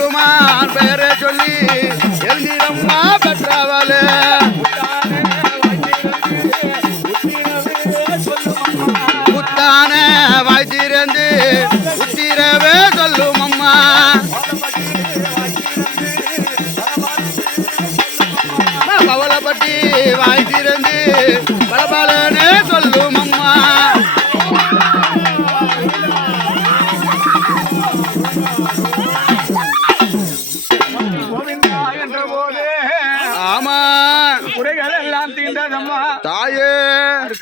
பெருமான் பெயரை சொல்லி எழுந்திரம்மா பெற்றவளே புத்தான வாய் திறந்து உத்திரவே சொல்லும் அம்மா பவளப்பட்டி வாய் திறந்து பலபலனே சொல்லும் அம்மா ஆமா குறைகள் எல்லாம் தீண்டதம்மா தாயே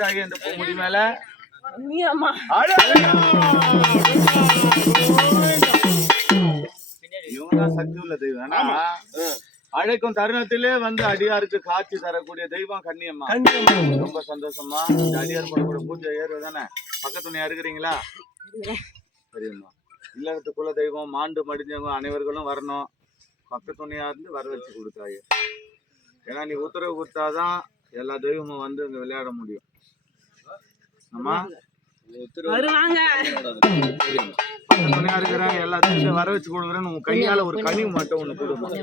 தாயே இந்த பூமுடி மேல இவங்கதான் சக்தி உள்ள தெய்வம். அழைக்கும் தருணத்திலே வந்து அடியாருக்கு காட்சி தரக்கூடிய தெய்வம் கன்னியம்மா. ரொம்ப சந்தோஷமா இந்த அடியார் பண்ணக்கூடிய பூஜை ஏறுவதானே பக்கத்துல இருக்கிறீங்களா? சரிம்மா. இல்லத்துக்குள்ள தெய்வம் மாண்டு மடிஞ்சவங்க அனைவர்களும் வரணும். பக்கத்துணையா இருந்து வர வச்சு கொடுத்தாயே. ஏன்னா நீ உத்தரவு கொடுத்தாதான் எல்லா தெய்வமும் வந்து இங்க விளையாட முடியும். ஆமா பக்கத்துணையா இருக்கிறாங்க எல்லாத்தையும் வர வச்சு கொடுக்குறேன்னு உன் கையால ஒரு கனி மட்டும் ஒண்ணு கொடுக்கும்.